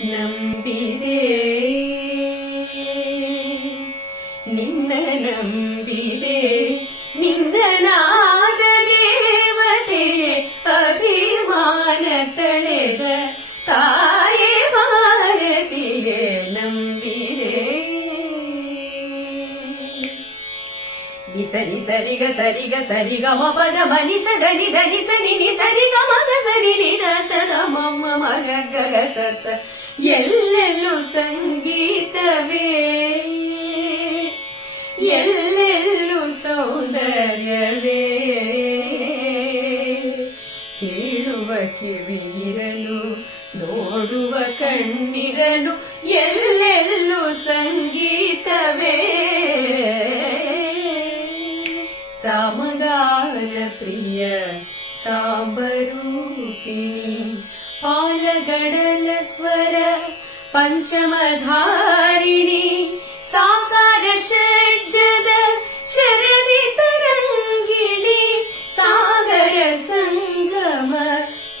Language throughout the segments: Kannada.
ನಂಬಿದೆ ನಿನ್ನ ನಂಬಿದೆ ನಿನ್ನ ನಾದ ದೇವತೆ ಅಭಿಮಾನ ತಳೆದ ತಾಯೇ ಭಾರತಿಯೇ ನಂಬಿದೆ ಸರಿ ಸರಿಗ ಸರಿಗ ಸರಿಗ ಮಪದ ಬನಿಸ ಗನಿ ಧನಿ ಸನಿ ನಿ ಸರಿಗ ಮಗ ಸರಿ ನಿರತದ ಮಮ್ಮ ಮಗ ಗಗ ಸಸ ಎಲ್ಲೆಲ್ಲೂ ಸಂಗೀತವೇ ಎಲ್ಲೆಲ್ಲೂ ಸೌಂದರ್ಯವೇ ಕೇಳುವ ಕಿವಿಯಿರಲು ನೋಡುವ ಕಣ್ಣಿರಲು ಎಲ್ಲೆಲ್ಲೂ ಸಂಗೀತವೇ ಸಾಮಗಾನ ಪ್ರಿಯ ಸಾಂಬರೂಪಿಣಿ ಪಾಲಗಡಲ ಸ್ವರ ಪಂಚಮಧಾರಿಣಿ ಸಾಕಾರ ಷಡ್ಜದ ಶರದಿ ತರಂಗಿಣಿ ಸಾಗರ ಸಂಗಮ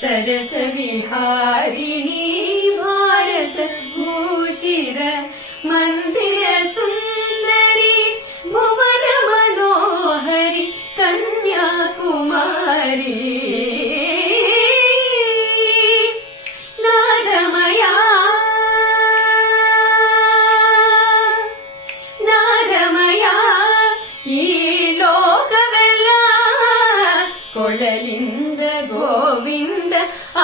ಸರಸ ವಿಹಾರಿಣಿ ಭಾರತ ಭೂಷಿರ ಮಂದಿರ ಸುಂದರಿ ಭುವನ ಮನೋಹರಿ ಕನ್ಯಾಕುಮಾರಿ ನಾದಮಯ ನಾದಮಯ ಈ ಲೋಕವೆಲ್ಲ ಕೊಳಲಿಂದ ಗೋವಿಂದ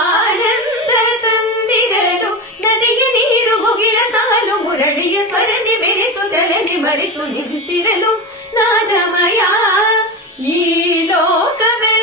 ಆನಂದ ತಂದಿರಲು ನದಿಗೆ ನೀರು ಮುಗಿಲ ಸಾಲು ಮುರಳಿಯ ಸ್ವರದಿ ಬೆರೆತು ಚಲನೆ ಮರೆತು ನಿಂತಿರಲು ನಾದಮಯ ಈ ಲೋಕವೇ